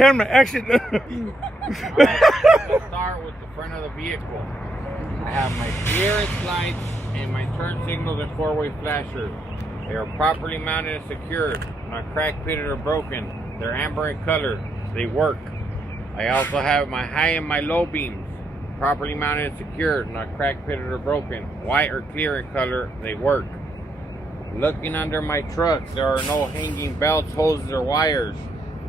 Camera, action. Alright, let's start with the front of the vehicle. I have my clearance lights and my turn signals and four-way flashers. They are properly mounted and secured, not cracked, pitted, or broken. They're amber in color. They work. I also have my high and my low beams, properly mounted and secured, not cracked, pitted, or broken. White or clear in color. They work. Looking under my truck, there are no hanging belts, hoses, or wires.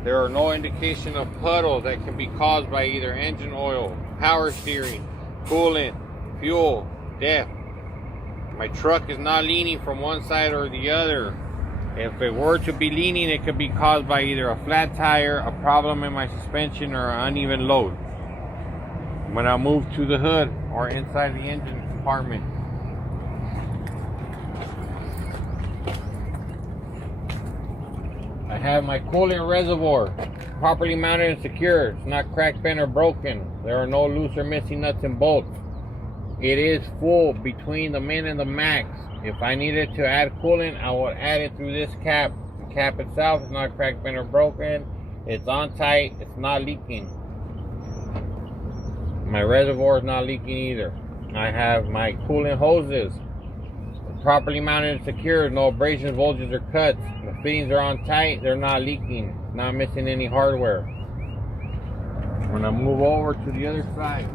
There are no indication of puddles that can be caused by either engine oil, power steering, coolant, fuel, depth. My truck is not leaning from one side or the other. If it were to be leaning, it could be caused by either a flat tire, a problem in my suspension, or an uneven load. When I move to the hood or inside the engine compartment, I have my coolant reservoir properly mounted and secured. It's not cracked, bent, or broken. There are no loose or missing nuts and bolts. It is full between the min and the max. If I needed to add coolant, I would add it through this cap. The cap itself is not cracked, bent, or broken. It's on tight. It's not leaking. My reservoir is not leaking either. I have my coolant hoses properly mounted and secured. No abrasions, bulges, or cuts. The fittings are on tight. They're not leaking. Not missing any hardware. When I move over to the other side,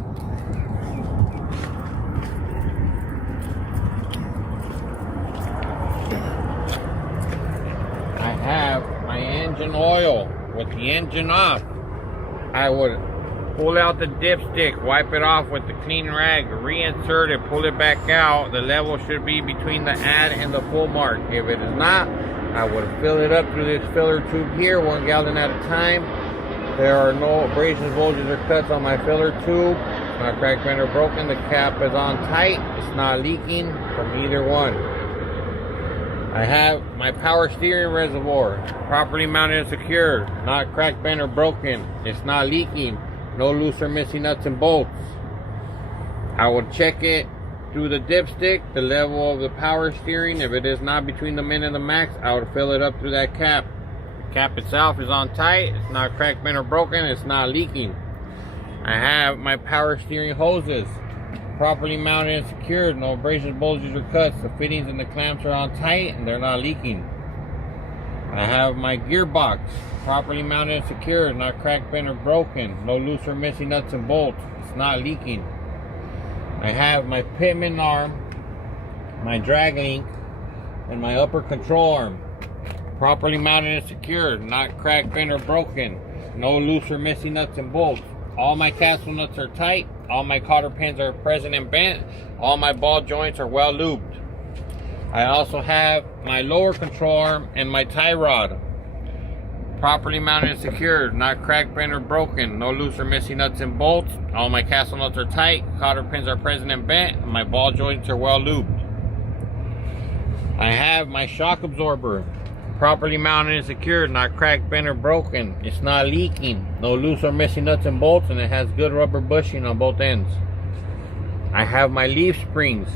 I have my engine oil with the engine off. I would pull out the dipstick, wipe it off with the clean rag, reinsert it, pull it back out. The level should be between the add and the full mark. If it is not, I would fill it up through this filler tube here, 1 gallon at a time. There are no abrasions, bulges, or cuts on my filler tube. It's not cracked, bent, or broken. The cap is on tight. It's not leaking from either one. I have my power steering reservoir properly mounted and secured, not cracked, bent, or broken. It's not leaking. No loose or missing nuts and bolts. I will check it through the dipstick, the level of the power steering. If it is not between the min and the max, I would fill it up through that cap. The cap itself is on tight. It's not cracked, bent, or broken. It's not leaking. I have my power steering hoses properly mounted and secured. No abrasions, bulges, or cuts. The fittings and the clamps are on tight and they're not leaking. I have my gearbox properly mounted and secured, not cracked, bent, or broken. No loose or missing nuts and bolts. It's not leaking. I have my pitman arm, my drag link, and my upper control arm properly mounted and secured, not cracked, bent, or broken. No loose or missing nuts and bolts. All my castle nuts are tight. All my cotter pins are present and bent. All my ball joints are well lubed. I also have my lower control arm and my tie rod properly mounted and secured, not cracked, bent, or broken. No loose or missing nuts and bolts. All my castle nuts are tight. Cotter pins are present and bent. And my ball joints are well lubed. I have my shock absorber properly mounted and secured, not cracked, bent, or broken. It's not leaking. No loose or missing nuts and bolts, and it has good rubber bushing on both ends. I have my leaf springs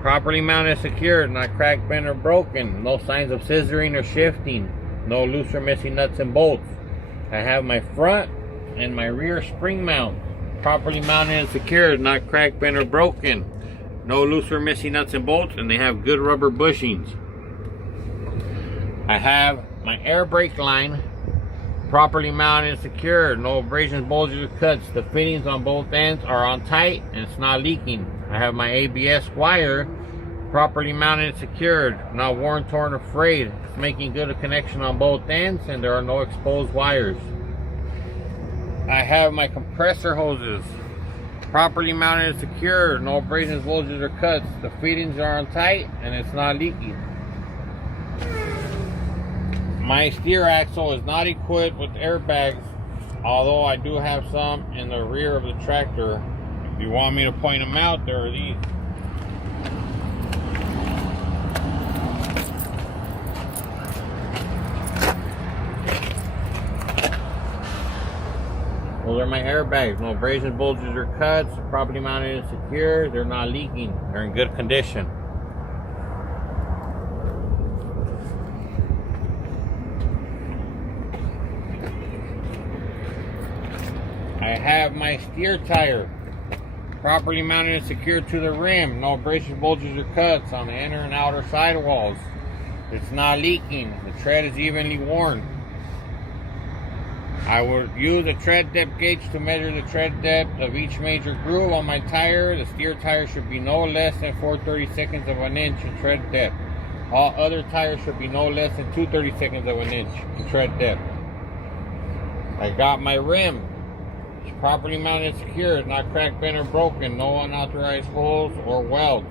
properly mounted and secured, not cracked, bent, or broken. No signs of scissoring or shifting. No loose or missing nuts and bolts. I have my front and my rear spring mount properly mounted and secured, not cracked, bent, or broken. No loose or missing nuts and bolts, and they have good rubber bushings. I have my air brake line properly mounted and secured. No abrasions, bulges, or cuts. The fittings on both ends are on tight and it's not leaking. I have my ABS wire properly mounted and secured, not worn, torn, or frayed. It's making good a connection on both ends and there are no exposed wires. I have my compressor hoses properly mounted and secured. No abrasions, bulges, or cuts. The fittings are on tight and it's not leaking. My steer axle is not equipped with airbags, although I do have some in the rear of the tractor. If you want me to point them out, there are these. Those are my airbags. No abrasions, bulges, or cuts. Properly mounted and secure. They're not leaking. They're in good condition. I have my steer tire properly mounted and secured to the rim. No abrasion, bulges, or cuts on the inner and outer sidewalls. It's not leaking. The tread is evenly worn. I will use a tread depth gauge to measure the tread depth of each major groove on my tire. The steer tire should be no less than 4/32 of an inch in tread depth. All other tires should be no less than 2/32 of an inch in tread depth. I got my rim. It's properly mounted and secured, not cracked, bent, or broken. No unauthorized holes or welds.